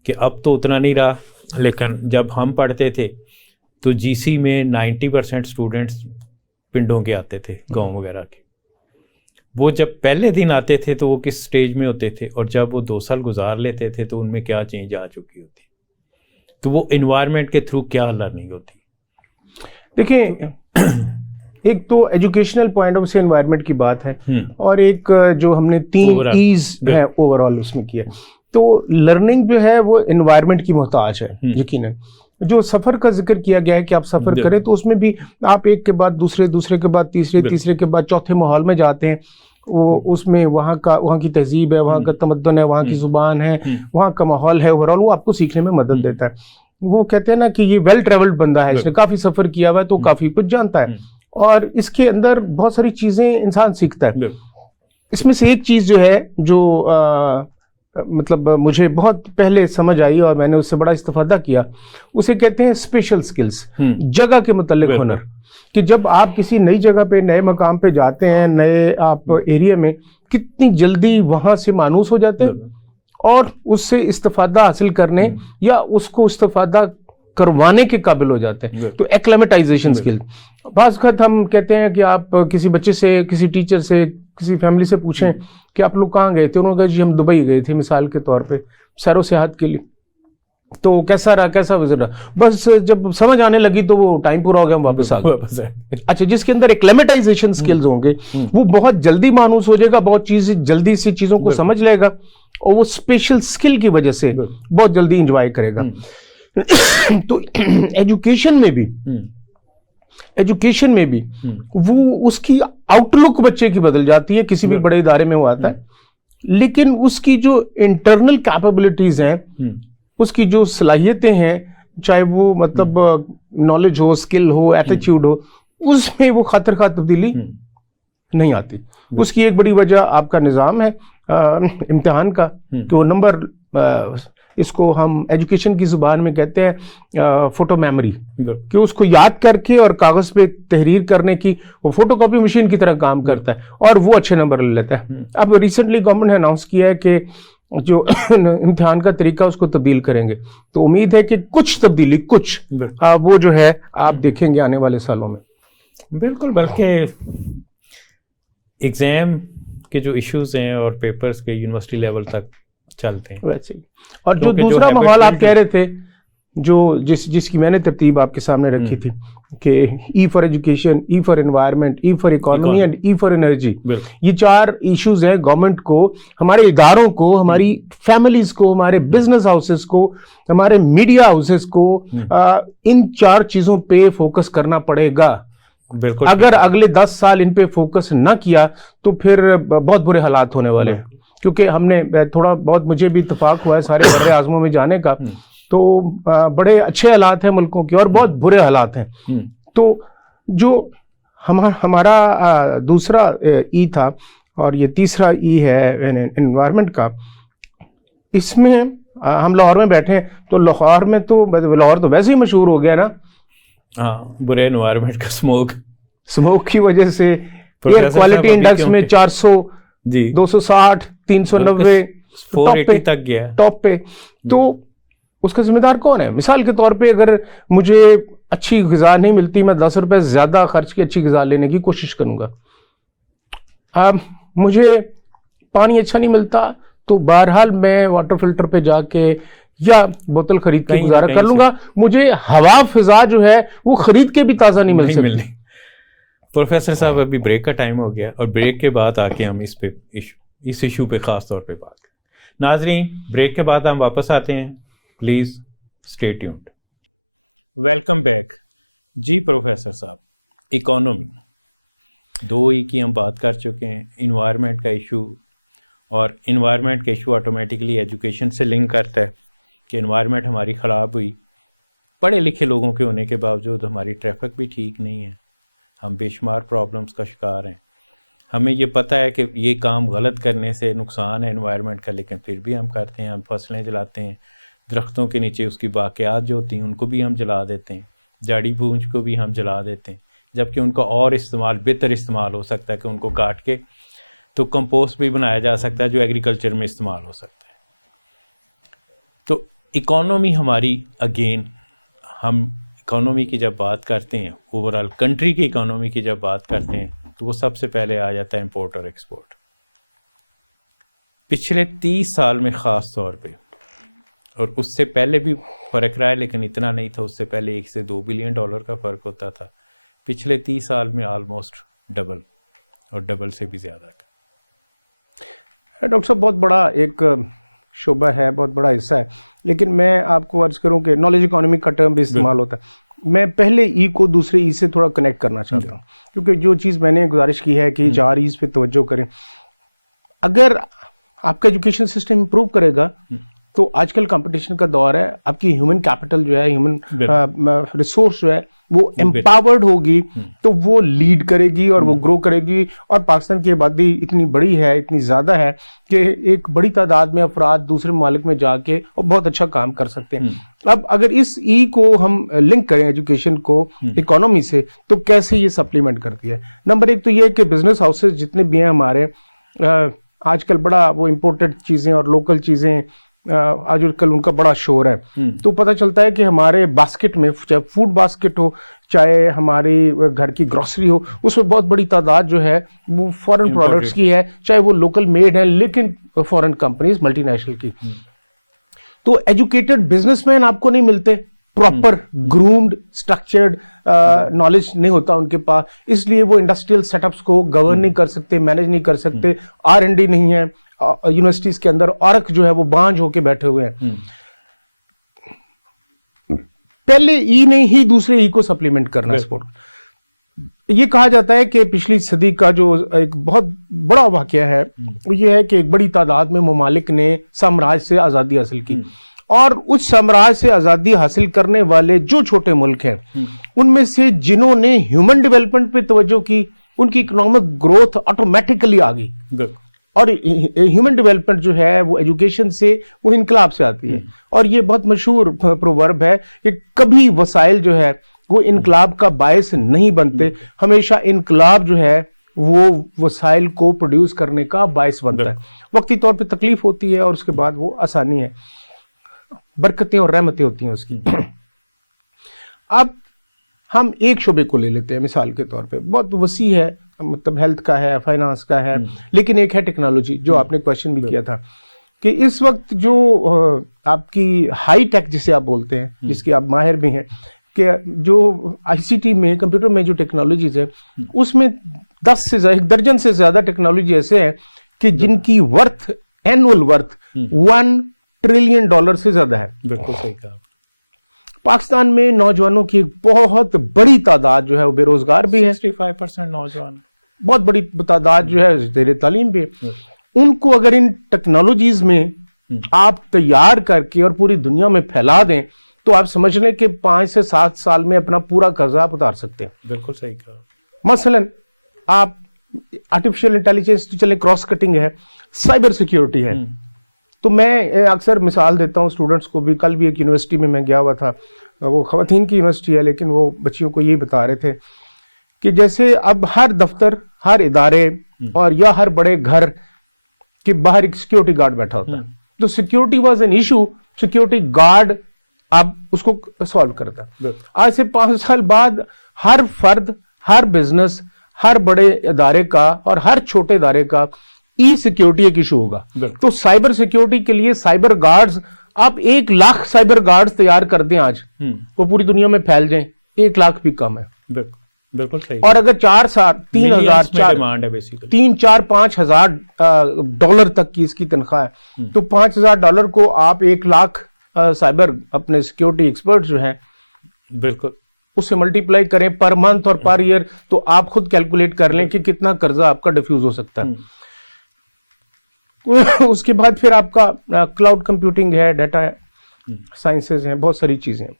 کہ اب تو اتنا نہیں رہا, لیکن جب ہم پڑھتے تھے تو جی سی میں 90% اسٹوڈنٹس پنڈوں کے آتے تھے, گاؤں وغیرہ کے. وہ جب پہلے دن آتے تھے تو وہ کس سٹیج میں ہوتے تھے, اور جب وہ 2 سال گزار لیتے تھے تو ان میں کیا چینج آ چکی ہوتی. تو وہ انوائرمنٹ کے تھرو کیا لرننگ ہوتی. دیکھیں ایک تو ایجوکیشنل پوائنٹ آف سے انوائرمنٹ کی بات ہے, اور ایک جو ہم نے 3 ایز ہے اوور آل اس میں کیا. تو لرننگ جو ہے وہ انوائرمنٹ کی محتاج ہے یقیناً. جو سفر کا ذکر کیا گیا ہے کہ آپ سفر کریں تو اس میں بھی آپ ایک کے بعد دوسرے, دوسرے کے بعد تیسرے, تیسرے کے بعد چوتھے ماحول میں جاتے ہیں. وہ اس میں وہاں کی تہذیب ہے, وہاں کا تمدن ہے, وہاں کی زبان ہے, وہاں کا ماحول ہے, اوور آل وہ آپ کو سیکھنے میں مدد دیتا ہے. وہ کہتے ہیں نا کہ یہ ویل ٹریولڈ بندہ ہے, اس نے کافی سفر کیا ہوا ہے تو کافی کچھ جانتا ہے, اور اس کے اندر بہت ساری چیزیں انسان سیکھتا ہے. اس میں سے ایک چیز جو ہے جو مطلب مجھے بہت پہلے سمجھ آئی اور میں نے اس سے بڑا استفادہ کیا, اسے کہتے ہیں اسپیشل سکلز, جگہ کے متعلق ہنر. کہ جب آپ کسی نئی جگہ پہ, نئے مقام پہ جاتے ہیں, نئے آپ ایریا میں, کتنی جلدی وہاں سے مانوس ہو جاتے ہیں اور اس سے استفادہ حاصل کرنے یا اس کو استفادہ کروانے کے قابل ہو جاتے ہیں. تو ایکلیمیٹائزیشن سکل. بعض وقت ہم کہتے ہیں کہ آپ کسی بچے سے, کسی ٹیچر سے, کسی فیملی سے پوچھیں کہ آپ لوگ کہاں گئے تھے, انہوں نے کہا جی ہم دبئی گئے تھے مثال کے طور پہ سیر و سیاحت کے لیے. تو کیسا رہا, کیسا وزٹ رہا, بس جب سمجھ آنے لگی تو وہ ٹائم پورا ہو گیا, ہم واپس آ گئے. اچھا, جس کے اندر ایکلیمیٹائزیشن سکلز ہوں گے وہ بہت جلدی مانوس ہو جائے گا, بہت جلدی سے چیزوں کو سمجھ لے گا, اور وہ اسپیشل سکل کی وجہ سے بہت جلدی انجوائے کرے گا. تو ایجوکیشن میں بھی وہ اس کی آؤٹ لک بچے کی بدل جاتی ہے. کسی بھی بڑے ادارے میں وہ آتا ہے, لیکن اس کی جو انٹرنل کیپیبلٹیز ہیں, اس کی جو صلاحیتیں ہیں, چاہے وہ مطلب نالج ہو, اسکل ہو, ایٹیچیوڈ ہو, اس میں وہ خاطر خواہ تبدیلی نہیں آتی. اس کی ایک بڑی وجہ آپ کا نظام ہے امتحان کا, کہ وہ نمبر, اس کو ہم ایجوکیشن کی زبان میں کہتے ہیں فوٹو میموری, کہ اس کو یاد کر کے اور کاغذ پہ تحریر کرنے کی وہ فوٹو کاپی مشین کی طرح کام کرتا ہے, اور وہ اچھے نمبر لے لیتا ہے. اب ریسنٹلی گورنمنٹ نے اناؤنس کیا ہے کہ جو امتحان کا طریقہ اس کو تبدیل کریں گے, تو امید ہے کہ کچھ تبدیلی, کچھ وہ جو ہے آپ دیکھیں گے آنے والے سالوں میں. بالکل, بلکہ ایگزام کے جو ایشوز ہیں اور پیپرز کے یونیورسٹی لیول تک چلتے ہیں ویسے ہی. اور جو دوسرا ماحول آپ کہہ رہے تھے, جو جس کی میں نے ترتیب آپ کے سامنے رکھی تھی, کہ E for education, E for environment, E for economy and E for energy, یہ 4 ایشوز ہیں گورنمنٹ کو, ہمارے اداروں کو, ہماری فیملیز کو, ہمارے بزنس ہاؤسز کو, ہمارے میڈیا ہاؤسز کو, ان 4 چیزوں پہ فوکس کرنا پڑے گا. بالکل, اگر اگلے 10 سال ان پہ فوکس نہ کیا تو پھر بہت برے حالات ہونے والے ہیں. کیونکہ ہم نے تھوڑا بہت, مجھے بھی اتفاق ہوا ہے سارے بر اعظموں میں جانے کا, تو بڑے اچھے حالات ہیں ملکوں کے اور بہت برے حالات ہیں. تو جو ہمارا دوسرا ای تھا, اور یہ تیسرا ای ہے انوائرمنٹ کا, اس میں ہم لاہور میں بیٹھے ہیں, تو لاہور تو ویسے ہی مشہور ہو گیا نا برے انوائرمنٹ کا, اسموک کی وجہ سے. ایئر کوالٹی انڈیکس میں 400, 260, 390 480 تک گیا ٹاپ پہ. تو اس کا ذمہ دار کون ہے؟ مثال کے طور پہ اگر مجھے اچھی غذا نہیں ملتی، میں 10 روپے زیادہ خرچ کی اچھی غذا لینے کی کوشش کروں گا. مجھے پانی اچھا نہیں ملتا تو بہرحال میں واٹر فلٹر پہ جا کے یا بوتل خرید کے گزارا کر لوں گا. مجھے ہوا فضا جو ہے وہ خرید کے بھی تازہ نہیں مل سکتی. پروفیسر صاحب ابھی بریک کا ٹائم ہو گیا اور بریک کے بعد آ کے ہم اس ایشو پہ خاص طور پہ بات کریں. ناظرین بریک کے بعد ہم واپس آتے ہیں، please stay tuned. Welcome back. جی پروفیسر صاحب، اکانومی 2E کی ہم بات کر چکے ہیں، انوائرمنٹ کا ایشو، اور انوائرمنٹ کا ایشو آٹومیٹکلی ایجوکیشن سے لنک کرتا ہے کہ انوائرمنٹ ہماری خراب ہوئی. پڑھے لکھے لوگوں کے ہونے کے باوجود ہماری ٹریفک بھی ٹھیک نہیں ہے، ہم بے شمار پرابلمس کا شکار ہیں. ہمیں یہ پتہ ہے کہ یہ کام غلط کرنے سے نقصان ہے انوائرمنٹ کا، لیکن پھر بھی ہم کرتے ہیں. ہم فصلیں جلاتے ہیں، درختوں کے نیچے اس کی باقیات جو ہوتی ہیں ان کو بھی ہم جلا دیتے ہیں، جاڑی بونج کو بھی ہم جلا دیتے ہیں، جبکہ ان کا اور استعمال، بہتر استعمال ہو سکتا ہے کہ ان کو کاٹ کے تو کمپوسٹ بھی بنایا جا سکتا ہے جو ایگریکلچر میں استعمال ہو سکتا ہے. تو اکانومی ہماری، اگین ہم اکانومی کی جب بات کرتے ہیں، اوورآل کنٹری کی اکانومی کی جب بات کرتے ہیں تو وہ سب سے پہلے آ جاتا ہے امپورٹ اور ایکسپورٹ. پچھلے 30 سال میں خاص طور پہ، اور اس سے پہلے بھی فرق رہا ہے لیکن اتنا نہیں تھا، اس سے پہلے 1 سے 2 بلین ڈالر کا فرق ہوتا تھا. پچھلے 30 سال میں آلموسٹ ڈبل، اور ڈبل سے بھی زیادہ کا. ڈاکٹر صاحب بہت بڑا ایک شعبہ ہے، بہت بڑا حصہ ہے، لیکن میں آپ کو عرض کروں کہ نالج اکانومی کا ٹرم بھی استعمال ہوتا ہے. میں پہلے ای کو دوسرے ای سے تھوڑا کنیکٹ کرنا چاہتا ہوں، کیونکہ جو چیز میں نے گزارش کی ہے کہ 4 ایز پہ توجہ کریں. اگر آپ کا ایجوکیشن سسٹم امپروو کرے گا تو آج کل کمپٹیشن کا دور ہے، آپ کی ہیومن کیپٹل جو ہے، ہیومن ریسورس جو ہے وہ امپاورڈ ہوگی تو وہ لیڈ کرے گی اور وہ گرو کرے گی. اور پاکستان کی آبادی اتنی بڑی ہے، اتنی زیادہ ہے کہ ایک بڑی تعداد میں افراد دوسرے ممالک میں جا کے اور بہت اچھا کام کر سکتے ہیں. اب اگر اس ای کو ہم لنک کریں ایجوکیشن کو اکانومی سے تو کیسے یہ سپلیمنٹ کرتی ہے؟ نمبر 1 تو یہ کہ بزنس ہاؤسز جتنے بھی ہیں ہمارے، آج کل بڑا وہ امپورٹڈ چیزیں اور لوکل چیزیں آج کل ان کا بڑا شور ہے. تو پتہ چلتا ہے کہ ہمارے باسکٹ میں، چاہے فوڈ باسکٹ ہو، چاہے ہماری گھر کی گروسری ہو، اس میں بہت بڑی تعداد جو ہے وہ فورن پروڈکٹس کی ہے، چاہے وہ لوکل میڈ ہیں لیکن فورن کمپنیز، ملٹی نیشنل کی. تو ایجوکیٹڈ بزنس مین آپ کو نہیں ملتے، پراپر گرومڈ اسٹرکچرڈ نالج نہیں ہوتا ان کے پاس، اس لیے وہ انڈسٹریل سیٹ اپس کو گورن نہیں کر سکتے، مینج نہیں کر سکتے. R&D نہیں ہے یونیورسٹیز کے اندر، اورک جو ہے وہ بانج ہو کے بیٹھے ہوئے ہیں. پہلے ای نے ہی دوسرے ای کو سپلیمنٹ کرنا سپورٹ. یہ کہا جاتا ہے کہ پچھلی صدی کا جو ایک بہت بڑا واقعہ ہے وہ یہ ہے کہ ایک بڑی تعداد میں ممالک نے سامراج سے آزادی حاصل کی، اور اس سامراج سے آزادی حاصل کرنے والے جو چھوٹے ملک ہیں ان میں سے جنہوں نے ہیومن ڈیولپمنٹ پہ توجہ کی، ان کی اکنامک گروتھ آٹومیٹکلی آ گئی. اور ہیومن ڈیولپمنٹ جو ہے وہ ایجوکیشن سے، وہ انقلاب سے آتی ہے. اور یہ بہت مشہور پروورب ہے کہ کبھی وسائل جو ہے وہ انقلاب کا باعث نہیں بنتے، ہمیشہ انقلاب جو ہے وہ وسائل کو پروڈیوس کرنے کا باعث بنتا ہے. وقتی طور پہ تکلیف ہوتی ہے اور اس کے بعد وہ آسانی ہے، برکتیں اور رحمتیں ہوتی ہیں اس کی. اب ہم ایک شعبے کو لے لیتے ہیں مثال کے طور پہ، بہت وسیع ہے، مطلب ہیلتھ کا ہے، فائنانس کا ہے، لیکن ایک ہے ٹیکنالوجی، جو آپ نے کویشچن بھی کیا تھا کہ اس وقت جو آپ کی ہائی ٹیک جسے آپ بولتے ہیں، جس کے آپ ماہر بھی ہیں، کہ جو ICT میں، کمپیوٹر میں جو ٹیکنالوجیز ہیں اس میں 10 سے زیادہ، 1 درجن سے زیادہ ٹیکنالوجی ایسے ہیں کہ جن کی ورتھ، اینول ورتھ $1 ٹریلین سے زیادہ ہے. بالکل صحیح کہا. پاکستان میں نوجوانوں کی ایک بہت بڑی تعداد جو ہے وہ بے روزگار بھی ہے، 65% نوجوان، بہت بڑی تعداد جو ہے زیر تعلیم بھی ہے. ان کو اگر ان ٹیکنالوجیز میں آپ تیار کر کے اور پوری دنیا میں پھیلا دیں تو آپ سمجھ لیں کہ 5 سے 7 سال میں اپنا پورا قرضہ آپ اتار سکتے ہیں. بالکل صحیح کہا. مثلا آپ آرٹیفیشل انٹیلیجنس چلیں، کراس کٹنگ ہے، سائبر سیکیورٹی ہے. تو میں اکثر مثال دیتا ہوں اسٹوڈنٹس کو بھی. کل بھی ایک یونیورسٹی میں گیا ہوا تھا، وہ خواتین کی یونیورسٹی ہے لیکن وہ بچیوں کو یہی بتا رہے تھے کہ جیسے اب ہر دفتر، ہر ادارے اور یا ہر بڑے گھر کے باہر ایک سیکیورٹی گارڈ بیٹھا ہوتا ہے. تو security was an issue, security guard آپ اس کو سالو کرتا ہے. آج سے 5 سال بعد ہر فرد، ہر بزنس، ہر بڑے ادارے کا اور ہر چھوٹے ادارے کا ای سیکیورٹی ایک ایشو ہوگا. تو سائبر سیکیورٹی کے لیے سائبر گارڈز، آپ 1 لاکھ سائبر گارڈز تیار کر دیں آج، وہ پوری دنیا میں پھیل جائیں، 1 لاکھ بھی کم ہے. بالکل صحیح. اور اگر 4 سال 3 4 5 ہزار ڈالر تک کی اس کی تنخواہ ہے، تو $5,000 کو آپ 1 لاکھ سائبر اپنے سیکیورٹی ایکسپرٹ جو ہیں بالکل اس سے ملٹی پلائی کریں پر منتھ اور پر ایئر، تو آپ خود کیلکولیٹ کر لیں کہ کتنا قرضہ آپ کا ڈیفیوز ہو سکتا ہے. اس کے بعد پھر آپ کا کلاؤڈ کمپیوٹنگ ہے، ڈیٹا سائنسز ہیں، بہت ساری چیزیں ہیں.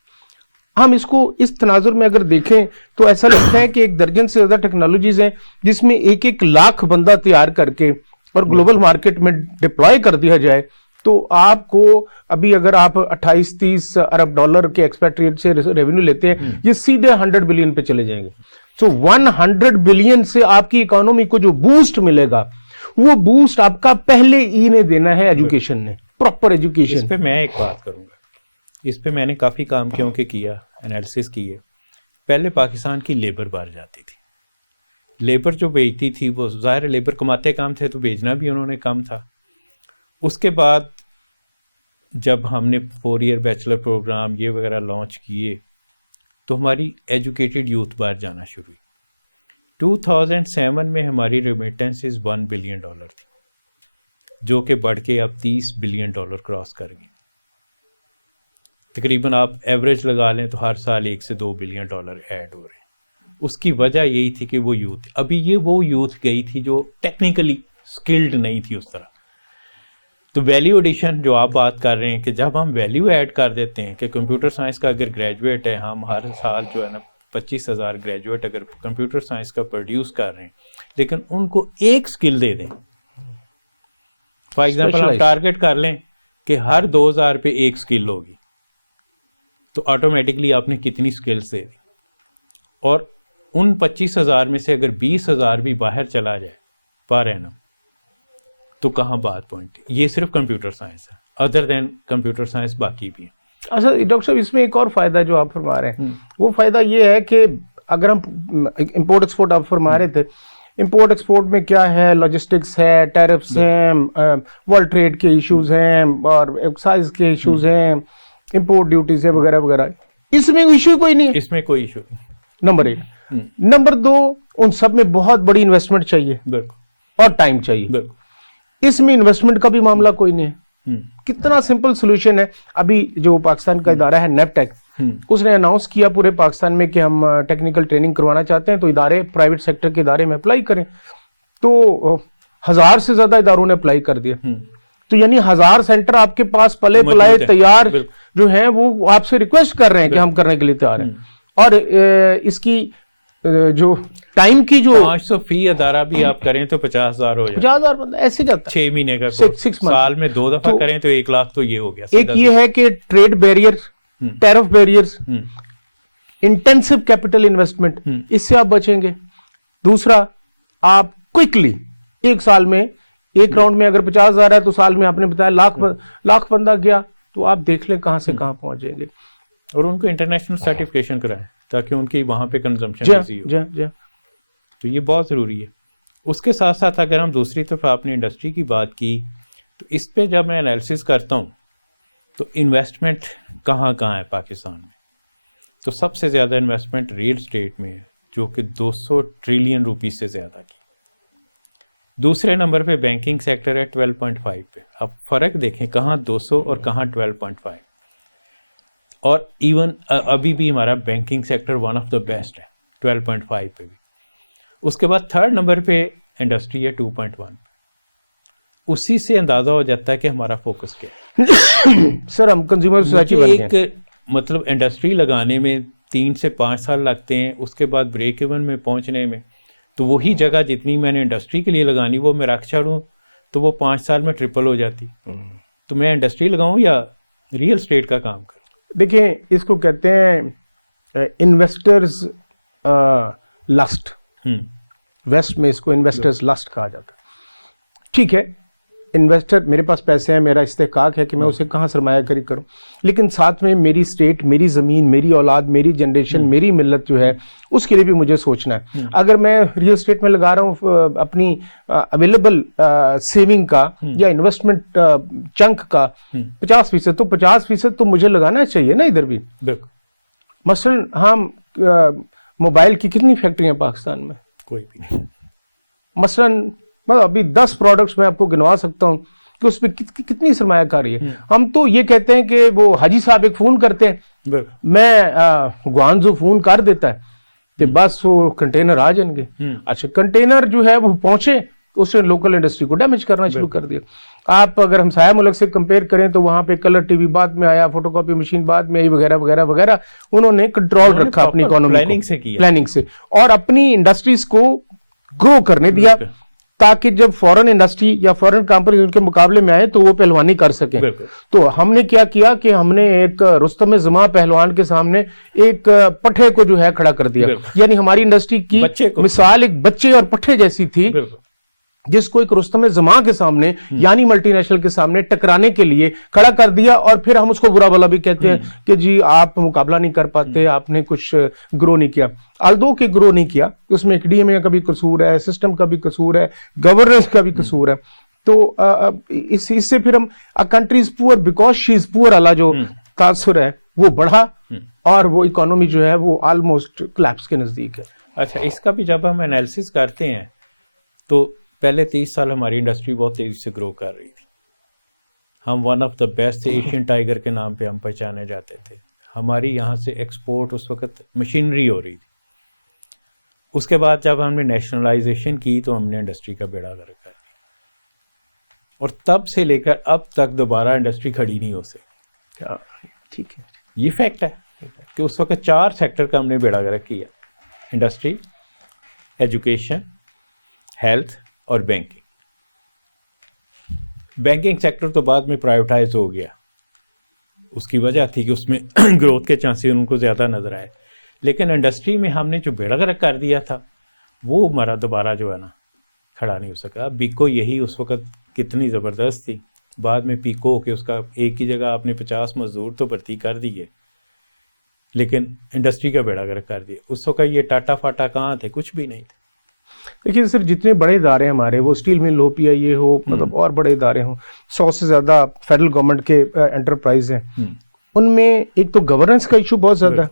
ہم اس کو اس تناظر میں اگر دیکھیں تو ایسا لگتا ہے کہ 1 درجن سے زیادہ ٹیکنالوجیز ہیں جس میں 1 لاکھ بندہ تیار کر کے اور گلوبل مارکیٹ میں ڈپلوائے کر دیا جائے تو آپ کو ابھی اگر آپ 28-30 ارب ڈالر کے ایکسپیکٹ سے ریونیو لیتے ہیں، یہ سیدھے 100 بلین پہ چلے جائیں گے. سو 100 بلین سے آپ کی اکانومی کو جو بوسٹ ملے گا، وہ بوسٹ آپ کا پہلے ای نے دینا ہے، ایجوکیشن نے، پراپر ایجوکیشن. اس پہ میں ایک بات کروں گا، اس پہ میں نے کافی کام کیا انالیسس کی ہے. پہلے پاکستان کی لیبر باہر جاتی تھی، لیبر جو بیچتی تھی وہ ظاہر لیبر کماتے کام تھے تو بیچنا بھی انہوں نے کم تھا. اس کے بعد جب ہم نے 4 ایئر بیچلر پروگرام یہ وغیرہ لانچ کیے تو ہماری ایجوکیٹڈ یوتھ باہر جانا شروع ہوئی. 2007 میں ہماری ریمیٹنسز $1 بلین تھی، جو کہ بڑھ کے اب $30 بلین کراس کر گئی. تقریباً آپ ایوریج لگا لیں تو ہر سال $1 سے $2 بلین ایڈ ہو رہے ہیں. اس کی وجہ یہی تھی کہ وہ یوتھ، ابھی یہ وہ یوتھ گئی تھی جو ٹیکنیکلی سکلڈ نہیں تھی اس طرح. تو ویلیو ایڈیشن جو آپ بات کر رہے ہیں کہ جب ہم ویلیو ایڈ کر دیتے ہیں کہ کمپیوٹر سائنس کا اگر گریجویٹ ہے، ہم ہر سال جو ہے نا 25,000 گریجویٹ اگر کمپیوٹر سائنس کا پروڈیوس کر رہے ہیں، لیکن ان کو ایک سکل دے دیں. فار ایگزامپل ہم ٹارگٹ کر لیں کہ ہر 2,000 پہ ایک سکل ہوگی، تو آٹومیٹکلی آپ نے کتنی سکلز دے دی. اور ان 25,000 میں سے اگر 20,000 بھی باہر چلا جائے پر اینم تو کہاں بات پوائنٹ. یہ صرف کمپیوٹر سائنس ہے، ادر دین کمپیوٹر سائنس باقی بھی ہیں. اچھا ڈاکٹر صاحب، اس میں ایک اور فائدہ جو آپ فرما رہے ہیں، وہ فائدہ یہ ہے کہ اگر ہم امپورٹ ایکسپورٹ آپ فرما رہے تھے، امپورٹ ایکسپورٹ میں کیا ہے، لاجسٹکس ہے، ٹیرفس ہیں، ورلڈ ٹریڈ کے ایشوز ہیں اور ایکسائز کے ایشوز ہیں، امپورٹ ڈیوٹیز ہے وغیرہ وغیرہ. اس میں ایشو کوئی نہیں ہے، اس میں کوئی ایشو نہیں. نمبر 1. نمبر 2، ان سب میں بہت بڑی انویسٹمنٹ چاہیے اور ٹائم چاہیے. اس میں انویسٹمنٹ کا بھی معاملہ کوئی نہیں ہے. کتنا سمپل سولوشن ہے. ابھی جو پاکستان کا ادارہ ہے نیپٹیک، اس نے اناؤنس کیا پورے پاکستان میں کہ ہم ٹیکنیکل ٹریننگ کروانا چاہتے ہیں، تو ادارے پرائیویٹ سیکٹر کے ادارے میں اپلائی کریں. تو 1000 سے زیادہ اداروں نے اپلائی کر دیا. تو یعنی 1000 سینٹر آپ کے پاس پلے پلائے تیار جو ہیں وہ آپ سے ریکویسٹ کر رہے ہیں کہ ہم کرنے کے لیے تیار ہیں. اور اس کی جو ٹائم کی جو 500 فی ادارہ بھی آپ کریں تو 50,000 ہو جائے. 50,000 بندہ ایسے جاتا ہے 6 مہینے کا، 6 سال میں 2 دفعہ کریں تو 1 لاکھ تو یہ ہو گیا. ایک یہ ہے کہ trade barrier, tariff barriers, intensive capital investment, اس سے آپ بچیں گے. دوسرا، آپ کوئکلی 1 سال میں ایک راؤنڈ میں اگر 50,000 ہے تو سال میں آپ نے بتایا لاکھ بندہ گیا، تو آپ دیکھ لیں کہاں سے کہاں پہنچ جائیں گے. اور ان کو انٹرنیشنل سرٹیفکیشن کرائیں تاکہ ان کی وہاں پہ کنزمپشن ایزی ہو. تو یہ بہت ضروری ہے. اس کے ساتھ ساتھ اگر ہم دوسری طرف آپ نے انڈسٹری کی بات کی، تو اس پہ جب میں انالیسس کرتا ہوں تو انویسٹمنٹ کہاں ہے پاکستان میں، تو سب سے زیادہ انویسٹمنٹ ریل اسٹیٹ میں ہے، جو کہ 200 ٹریلین روپیز سے زیادہ کی. دوسرے نمبر پہ بینکنگ سیکٹر ہے 12.5 پہ. اب فرق دیکھیں کہاں 200 اور کہاں 12.5. اور ایون ابھی بھی ہمارا banking sector one of the best ہے 12.5 پہ بھی. اس کے بعد 3rd نمبر پہ انڈسٹری ہے 2.1 پہ. اسی سے اندازہ ہو جاتا ہے کہ ہمارا فوکس کیا ہے. سر ہم کنزیومر سوسائٹی بن گئے. ایک مطلب انڈسٹری لگانے میں 3 سے 5 سال لگتے ہیں، اس کے بعد بریک ایون میں پہنچنے میں. تو وہی جگہ جتنی میں نے انڈسٹری کے لیے لگانی وہ میں رکھ چھاڑوں تو وہ 5 سال میں ٹرپل ہو جاتی. تو میں انڈسٹری لگاؤں یا ریئل اسٹیٹ کا کام کروں؟ دیکھیں اس کو کہتے ہیں انویسٹرز لسٹ. ویسٹ میں اس کو انویسٹرز لسٹ کہا جاتا ہے. ٹھیک ہے، انویسٹر میرے پاس پیسے ہیں, میرا استحقاق ہے کہ میں اسے کہاں سرمایہ کاری کروں, لیکن ساتھ میں میری اسٹیٹ, میری زمین, میری اولاد, میری جنریشن, میری ملت جو ہے اس کے لیے بھی مجھے سوچنا ہے. اگر میں ریئل اسٹیٹ میں لگا رہا ہوں اپنی اویلیبل سیونگ کا یا انویسٹمنٹ چنک کا 50%, تو 50% تو مجھے لگانا چاہیے نا ادھر بھی. مثلاً ہم موبائل کی کتنی فیکٹریاں پاکستان میں؟ کوئی بھی نہیں. مثلاً ابھی 10 پروڈکٹس میں آپ کو گنوا سکتا ہوں کہ اس پہ کتنی سرمایہ کاری ہے. ہم تو یہ کہتے ہیں کہ وہ حاجی صاحب ایک فون کرتے ہیں, میں گوانزو فون کر دیتا ہے تو بس وہ کنٹینر آ جائیں گے. اچھا, کنٹینر جو ہے وہ پہنچے اس نے لوکل انڈسٹری کو ڈیمیج کرنا شروع کر دیا. آپ اگر ہم سایہ ملک سے کمپیئر کریں تو وہاں پہ کلر ٹی وی بعد میں آیا, فوٹو کاپی مشین بعد میں آئی, وغیرہ وغیرہ وغیرہ. انہوں نے کنٹرول رکھا اپنی اکانومی پلاننگ سے اور اپنی انڈسٹریز کو گرو کرنے دیا تاکہ جب فورن انڈسٹری یا فورن کمپنیز ان کے مقابلے میں آئے تو وہ پہلوانی کر سکیں. تو ہم نے کیا کیا کہ ہم نے ایک رستم زماں پہلوان کے سامنے ایک پٹھے کو جو ہے کھڑا کر دیا. یعنی ہماری انڈسٹری کی مثال ایک بچے اور پٹھے جیسی تھی جس کو ایک رستم زماں کے سامنے یعنی ملٹی نیشنل کے سامنے ٹکرانے کے لیے کھڑا کر دیا. اور پھر ہم اس کو برا بھلا بھی کہتے ہیں کہ جی آپ مقابلہ نہیں کر پاتے, آپ نے کچھ گرو نہیں کیا. الدو کہ گرو نہیں کیا, اس میں ایکڈیمیا کا بھی قصور ہے, سسٹم کا بھی قصور ہے, گورننس کا بھی قصور ہے. تو اس سے پھر ہم کنٹری از پور بیکاز شی از پور والا جو تاثر ہے وہ بڑھا اور وہ اکانومی جو ہے وہ آلموسٹ کلیپس کے نزدیک ہے. اچھا, اس کا بھی جب ہم انالیسس کرتے ہیں تو پہلے 30 سال ہماری انڈسٹری بہت تیزی سے گرو کر رہی تھی. ہم one of the best Asian tiger کے نام پہ ہم پہچانے جاتے تھے. ہماری یہاں سے ایکسپورٹ اس وقت مشینری ہو رہی تھی. اس کے بعد جب ہم نے نیشنلائزیشن کی تو ہم نے انڈسٹری کا بیڑا غرق کر دیا, اور تب سے لے کر اب تک دوبارہ انڈسٹری کھڑی نہیں ہو سکی. ٹھیک ہے, یہ فیکٹ ہے کہ اس وقت 4 سیکٹر کا ہم نے بیڑا غرق کیا: انڈسٹری, ایجوکیشن, ہیلتھ اور بینکنگ. بینکنگ سیکٹر تو بعد میں پرائیویٹائز ہو گیا, اس کی وجہ تھی کہ اس میں گروتھ کے چانسز ان کو زیادہ نظر آئے. لیکن انڈسٹری میں ہم نے جو بیڑا غرق کر دیا تھا وہ ہمارا دوبارہ جو ہے نا کھڑا نہیں ہو سکا. بیکو یہی اس وقت کتنی زبردست تھی, بعد میں پیکو کہ اس کا ایک ہی جگہ آپ نے 50 مزدور تو بھرتی کر دیے, لیکن انڈسٹری کا بیڑا غرق کر دیا. اس وقت یہ ٹاٹا فاٹا کہاں تھے؟ کچھ بھی نہیں تھے. دیکھیے سر, جتنے بڑے ادارے ہمارے, وہ اسٹیل مل ہو, پی آئی اے ہو, مطلب اور بڑے ادارے ہوں, 100 سے زیادہ فیڈرل گورنمنٹ کے انٹرپرائز ہیں, ان میں ایک تو گورننس کا ایشو بہت زیادہ ہے,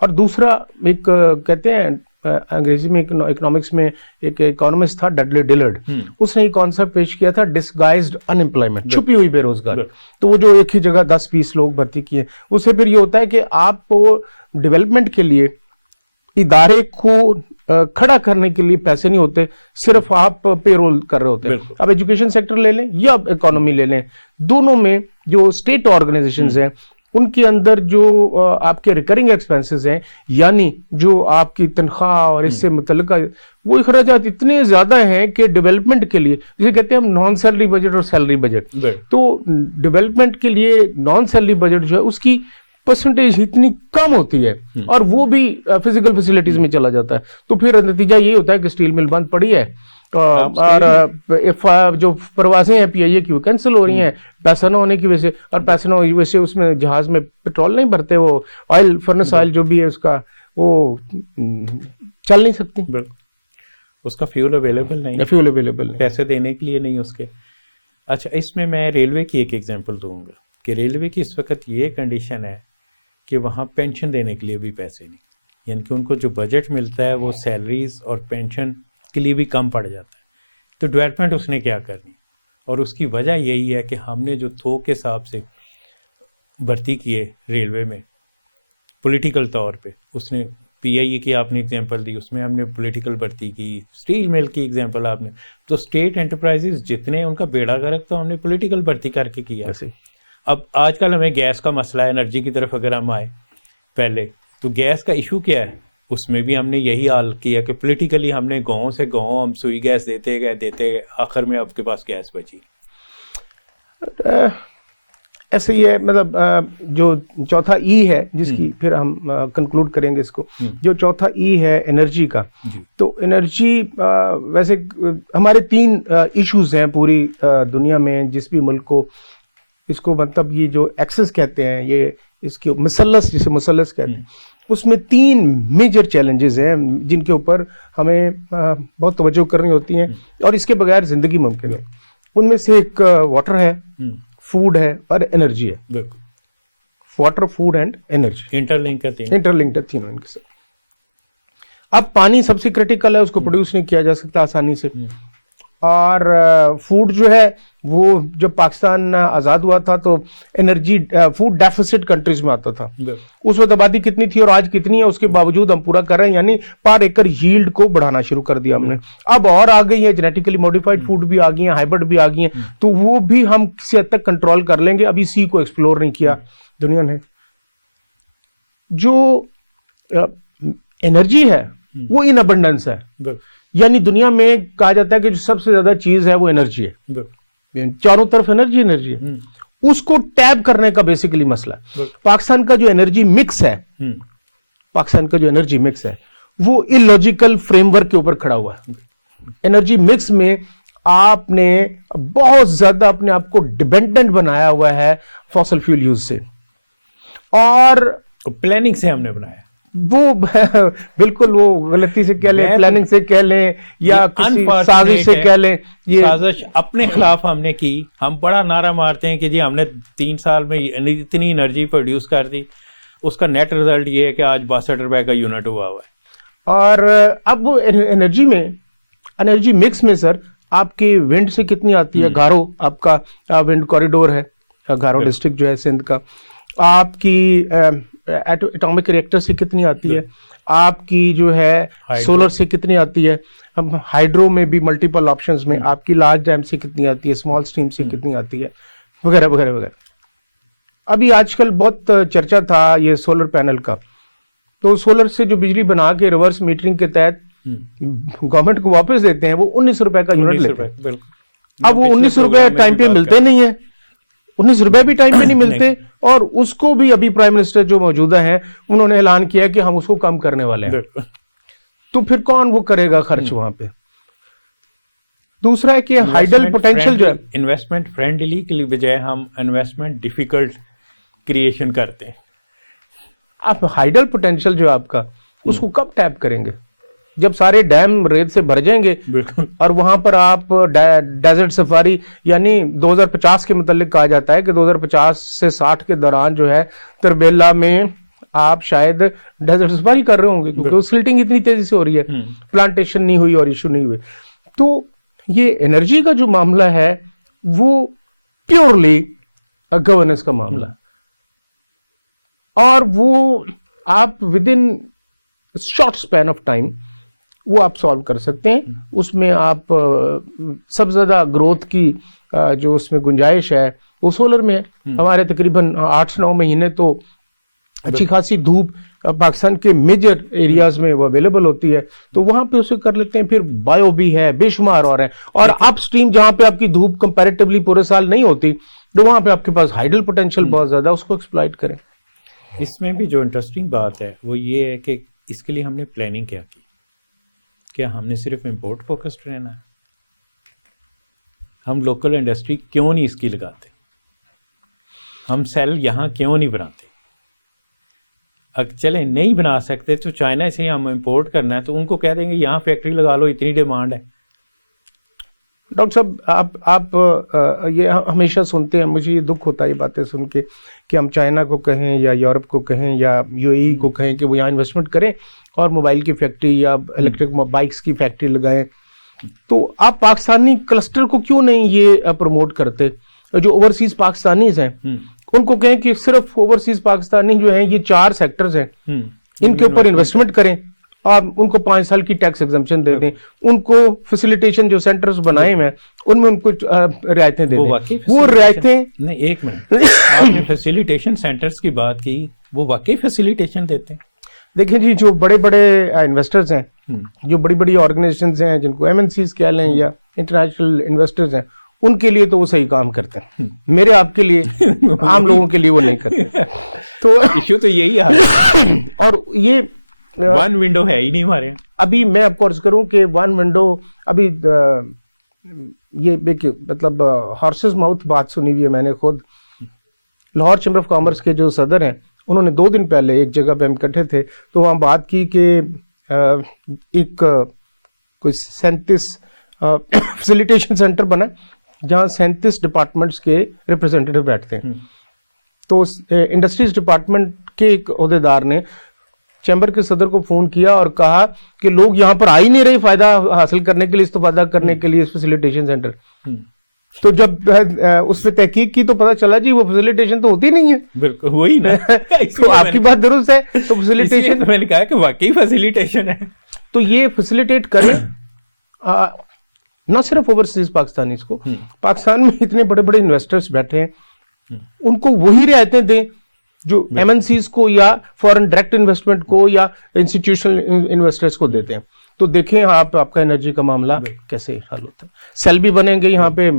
اور دوسرا ایک کہتے ہیں انگریزی میں اکنامکس میں ایک اکانومسٹ تھا ڈڈلے ڈلرڈ, اس نے ایک کانسیپٹ پیش کیا تھا ڈسگائزڈ ان امپلائمنٹ, چھپی ہوئی بے روزگار. تو وہ جو ایک ہی جگہ 10-20 لوگ بھرتی کیے, اس سے پھر یہ ہوتا ہے کہ آپ کو ڈیولپمنٹ کے لیے ادارے کو کھڑا کرنے کے لیے پیسے نہیں ہوتے, صرف آپ پے رول کر رہے ہوتے ہیں. اب ایجوکیشن سیکٹر لے لیں یا اکانومی لے لیں, دونوں میں جو اسٹیٹ آرگنائزیشنز ہیں ان کے اندر جو آپ کے ریکرنگ ایکسپینسز ہیں, یعنی جو آپ کی تنخواہ اور اس سے متعلقہ وہ اخراجات اتنے زیادہ ہیں کہ ڈیولپمنٹ کے لیے, جسے کہتے ہیں ہم نان سیلری بجٹ اور سیلری بجٹ, تو ڈیولپمنٹ کے لیے نان سیلری بجٹ جو ہے اس کی پرسنٹیج اتنی کم ہوتی ہے, اور وہ بھی فزیکل فیسلٹیز میں چلا جاتا ہے. تو پھر نتیجہ یہ ہوتا ہے کہ اسٹیل مل بند پڑی ہے, اور جو پروازیں ہیں پی آئی اے کی وہ کینسل ہو رہی ہیں پیسہ نہ ہونے کی وجہ سے, اور پیسہ نہ ہونے کی وجہ سے اس میں جہاز میں پیٹرول نہیں بھرتے, وہ آئل فرنس آئل جو بھی ہے اس کا وہ چل نہیں سکتی, اس کا فیول اویلیبل نہیں, پیسے دینے کے لیے نہیں اس کے. اچھا, اس میں ریلوے کی ایک ایگزامپل دوں گا کہ ریلوے کی اس وقت یہ کنڈیشن ہے کہ وہاں پینشن دینے کے لیے بھی پیسے نہیں, یعنی کہ ان کو جو بجٹ ملتا ہے وہ سیلریز اور پینشن کے لیے بھی کم پڑ جاتا ہے. تو ڈیولپمنٹ اس نے کیا کرنی, اور اس کی وجہ یہی ہے کہ ہم نے جو تھوک کے حساب سے بھرتی کیے ریلوے میں پولیٹیکل طور پہ, اس نے پی آئی اے کی آپ نے اگزامپل دی, اس میں ہم نے پولیٹیکل بھرتی کی. اسٹیل مل کی اگزامپل آپ نے, تو اسٹیٹ انٹرپرائزز جتنے ان کا بیڑا غرق تو ہم نے پولیٹیکل بھرتی کر کے کیا. اب آج کل ہمیں گیس کا مسئلہ ہے, انرجی کی طرف اگر ہم آئے پہلے تو گیس کا ایشو کیا ہے, اس میں بھی ہم نے یہی حال کیا کہ پولیٹیکلی ہم نے گاؤں سے گاؤں ہم سوئی گیس دیتے گئے, آخر میں آپ کے پاس گیس بچی. ایسے ہی ہے. مطلب جو چوتھا ای ہے جس کی پھر ہم کنکلوڈ کریں گے اس کو, جو چوتھا ای ہے انرجی کا, تو انرجی ویسے ہمارے 3 ایشوز ہیں پوری دنیا میں. جس بھی ملک کو اس کو مطلب یہ جو ایکسس کہتے ہیں, یہ اس کے مثلث جسے مثلث کہتے ہیں, اس میں 3 میجر چیلنجز ہیں جن کے اوپر ہمیں بہت توجہ کرنی ہوتی ہیں, اور اس کے بغیر زندگی ممکن ہے. ان میں سے ایک واٹر ہے, فوڈ ہے اور انرجی ہے. Water, food and energy interlinked ہے تینوں ان کے ساتھ. اب پانی سب سے کریٹیکل ہے, اس کو پروڈیوس نہیں کیا جا سکتا آسانی سے. اور فوڈ جو ہے وہ جب پاکستان آزاد ہوا تھا تو انرجی فوڈ ڈیفیسٹ کنٹریز میں آتا تھا. اس وقت آبادی کتنی تھی اور آج کتنی ہے, اس کے باوجود ہم پورا کر رہے ہیں, یعنی پر ایکڑ ییلڈ کو بڑھانا شروع کر دیا ہم نے. اب اور آ گئی ہے جینیٹیکلی موڈیفائڈ فوڈ بھی آ گئی ہیں, ہائیبرڈ بھی آ گئی ہیں, تو وہ بھی ہم کسی حد تک کنٹرول کر لیں گے. ابھی سی کو ایکسپلور نہیں کیا دنیا نے. جو انرجی ہے وہ ان ابنڈنس ہے, یعنی دنیا میں کہا جاتا ہے کہ جو سب سے زیادہ چیز ہے وہ انرجی ہے, چاروں طرف انرجی ہے. اس کو ٹیپ کرنے کا بیسیکلی مسئلہ ہے. پاکستان کا جو انرجی مکس ہے وہ الوجیکل فریم ورک کے اوپر کھڑا ہوا ہے. انرجی مکس میں آپ نے بہت زیادہ اپنے آپ کو ڈیپینڈنٹ بنایا ہوا ہے فاسل فیول یوز سے, اور پلاننگ سے ہم نے بنایا. وہ بالکل وہ غلطی سے کہہ لیں, پلاننگ سے کہہ لیں, یا کسی سازش سے کہہ لیں. یہ سازش اپنے خلاف ہم نے کی. ہم بڑا نعرہ مارتے ہیں کہ جی ہم نے 3 سال میں اتنی انرجی پروڈیوس کر دی, اس کا نیٹ رزلٹ یہ ہے کہ آج 62 روپے کا یونٹ ہوا ہوا ہے. اور اب وہ انرجی مکس میں سر آپ کی ونڈ سے کتنی آتی ہے, گھارو آپ کا ونڈ کوریڈور ہے, گھارو ڈسٹرکٹ جو ہے سندھ کا, آپ کی ایٹامک ریئیکٹر سے کتنی آتی ہے, آپ کی جو ہے سولر سے کتنی آتی ہے, ہائیڈرو میں بھی ملٹیپل آپشنز میں آپ کی لارج ڈیم سے کتنی آتی ہے, اسمال اسٹریم سے کتنی آتی ہے, وغیرہ وغیرہ وغیرہ. ابھی آج کل بہت چرچا تھا یہ سولر پینل کا, تو سولر سے جو بجلی بنا کے ریورس میٹرنگ کے تحت گورنمنٹ کو واپس دیتے ہیں وہ 19 روپے کا یونٹ لیتے ہیں. اب وہ 19 روپے ٹائم پہ ملتے نہیں ہیں, 19 روپے بھی ٹائم پہ نہیں ملتے, اور اس کو بھی ابھی پرائم منسٹر جو موجودہ ہیں انہوں نے اعلان کیا کہ ہم اس کو کم کرنے والے ہیں. تو پھر کون وہ کرے گا خرچ وہاں پہ. دوسرا ہے کہ ہائیڈل پوٹینشیل جو ہے انویسٹمنٹ فرینڈلی کے بجائے ہم انویسٹمنٹ ڈیفیکلٹ کریشن کرتے ہیں. آپ ہائیڈل پوٹینشیل جو آپ کا اس کو کب ٹیپ کریں گے, جب سارے ڈیم ریت سے بھر جائیں گے اور وہاں پر آپ ڈیزرٹ سفاری, یعنی 2050 کے متعلق کہا جاتا ہے کہ 2050 سے 60 کے دوران جو ہے تربیلا میں آپ شاید ڈیزرٹ سفاری کر رہے ہوں گے, کیونکہ سلٹنگ اتنی تیزی سے ہو رہی ہے, پلانٹیشن نہیں ہوئی اور ایشو نہیں ہوئے. تو یہ انرجی کا جو معاملہ ہے وہ پیورلی گورننس کا معاملہ ہے, اور وہ آپ with in short span of time وہ آپ سالو کر سکتے ہیں. اس میں آپ سب سے زیادہ گروتھ کی جو اس میں گنجائش ہے وہ سولر میں ہے. ہمارے تقریباً 8-9 مہینے تو اچھی خاصی دھوپ پاکستان کے میجر ایریاز میں وہ اویلیبل ہوتی ہے, تو وہاں پہ اسے کر لیتے ہیں. پھر بایو بھی ہے, بے شمار اور ہیں, اور اپ اسٹریم جہاں پہ آپ کی دھوپ کمپیریٹیولی پورے سال نہیں ہوتی تو وہاں پہ آپ کے پاس ہائیڈل پوٹینشیل بہت زیادہ, اس کو ایکسپلائٹ کریں. اس میں بھی جو انٹرسٹنگ بات ہے وہ یہ ہے کہ اس کے لیے ہم نے پلاننگ کیا کی. کیا ہم نے صرف امپورٹ فوکسڈ رہنا ہے؟ ہم لوکل انڈسٹری کیوں نہیں اس کی لگاتے؟ ہم سیل یہاں کیوں نہیں بناتے؟ اگر چلیں نہیں بنا سکتے تو چائنا سے ہم امپورٹ کرنا ہے تو ان کو کہہ دیں گے یہاں فیکٹری لگا لو, اتنی ڈیمانڈ ہے. ڈاکٹر صاحب آپ یہ ہمیشہ سنتے ہیں, مجھے یہ دکھ ہوتا ہے یہ باتیں سن کے کہ ہم چائنا کو کہیں یا یورپ کو کہیں یا UAE کو کہیں کہ وہ یہاں انویسٹمنٹ کریں اور موبائل کی فیکٹری یا الیکٹرک بائکس کی فیکٹری لگائیں, تو آپ پاکستانی کلسٹر کو کیوں نہیں یہ پروموٹ کرتے؟ جو اوورسیز پاکستانیز ہیں ان کو کہیں کہ صرف اوورسیز پاکستانی جو ہیں یہ 4 سیکٹرز ہیں, ان کے اوپر انویسٹمنٹ کریں, آپ ان کو 5 سال کی ٹیکس ایگزمپشن دے دیں, ان کو فیسیلیٹیشن جو سینٹرز بنائے ہیں ان میں ان کو رعایتیں دے دیں. وہ رعایتیں نہیں, ایک منٹ, آپ نے فیسیلیٹیشن سینٹرز کی بات کی, وہ واقعی فیسیلیٹیشن دیتے ہیں؟ دیکھیں جی, جو بڑے بڑے انویسٹرز ہیں, جو بڑی بڑی آرگنائزیشنز ہیں جن کو MNCs کہہ لیں یا انٹرنیشنل انویسٹرز ہیں, ان کے لیے تو وہ صحیح کام کرتے ہیں, میرے آپ کے لیے عام لوگوں کے لیے وہ نہیں کرتے. تو ایشو تو یہی ہے. اور یہ ون ونڈو ہے ہی نہیں ہمارے. ابھی میں آپ کو عرض کروں کہ ون ونڈو ابھی یہ مطلب ہارسز ماؤتھ بات سنی ہوئی ہے میں نے خود. لاہور چیمبر آف کامرس کے جو صدر ہیں انہوں نے 2 دن پہلے ایک جگہ پہ ہم اکٹھے تھے تو وہاں بات کی کہ ایک کوئی 37 فیسیلیٹیشن سینٹر بنا جہاں 37 ڈپارٹمنٹس کے ریپرزینٹیٹیو بیٹھتے ہیں. تو انڈسٹریز ڈپارٹمنٹ کے ایک عہدیدار نے چیمبر کے صدر کو فون کیا اور کہا کہ لوگ یہاں پر آ ہی نہیں رہے فائدہ حاصل کرنے کے لیے, استفادہ کرنے کے لیے اس فیسیلیٹیشن سینٹر. تو جب اس پہ تحقیق کی تو پتا چلا جی وہ فیسیلیٹیشن تو ہوتی نہیں ہے. بالکل وہی نا. تو آپ کی بات درست ہے. تو فیسیلیٹیشن میں نے کہا کہ واقعی فیسیلیٹیشن ہے. تو یہ فیسیلیٹیٹ کریں نہ صرف اوورسیز پاکستانیز کو, پاکستان میں اتنے بڑے بڑے انویسٹرز بیٹھے ہیں ان کو وہی رعایتیں دیں جو ایم این سیز کو یا فورن ڈائریکٹ انویسٹمنٹ کو یا انسٹیٹیوشنل انویسٹرز کو دیتے ہیں. تو دیکھیں آپ کا انرجی کا معاملہ کیسے حل ہوتا ہے. سیل بھی بنیں گے یہاں پہ,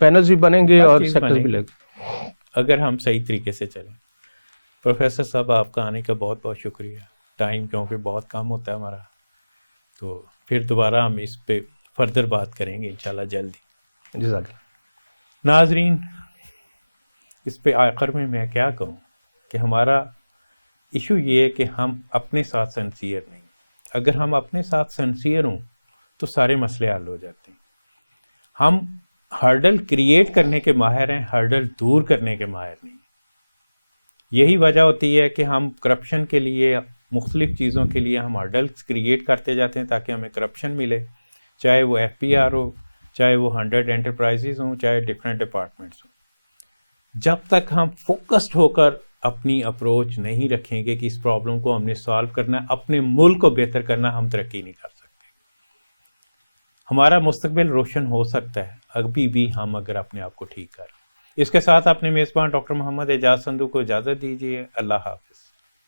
پینلز بھی بنیں گے اور سیکٹرز بھی لگیں گے اگر ہم صحیح طریقے سے چلیں. پروفیسر صاحب آپ کا آنے کا بہت بہت شکریہ. ٹائم کیونکہ بہت کم ہوتا ہے ہمارا, تو پھر دوبارہ ہم اس پہ فردر بات کریں گے انشاءاللہ جلدی. جزاک اللہ. ناظرین, اس پہ آخر میں کیا کہوں کہ ہمارا ایشو یہ ہے کہ ہم اپنے ساتھ سنسیئر نہیں. اگر ہم اپنے ساتھ سنسیئر ہوں تو سارے مسئلے حل ہو جاتے ہیں. ہم ہرڈل کریٹ کرنے کے ماہر ہیں, ہرڈل دور کرنے کے ماہر نہیں. یہی وجہ ہوتی ہے کہ ہم کرپشن کے لیے, مختلف چیزوں کے لیے ہم ہرڈلس کریٹ کرتے جاتے ہیں تاکہ ہمیں کرپشن ملے, چاہے وہ ایف پی آر ہو, چاہے وہ 100 انٹرپرائزز ہوں, چاہے ڈفرینٹ ڈپارٹمنٹس ہوں. جب تک ہم فوکسڈ ہو کر اپنی اپروچ نہیں رکھیں گے کہ اس پرابلم کو ہم نے سالو کرنا ہے, اپنے ملک کو بہتر کرنا, ہم ترقی نہیں کر سکتے. ہمارا مستقبل روشن ہو سکتا ہے ابھی بھی ہم اگر اپنے آپ کو ٹھیک کریں. اس کے ساتھ اپنے میزبان ڈاکٹر محمد اعجاز سندھو کو اجازت دیجیے. اللہ حافظ.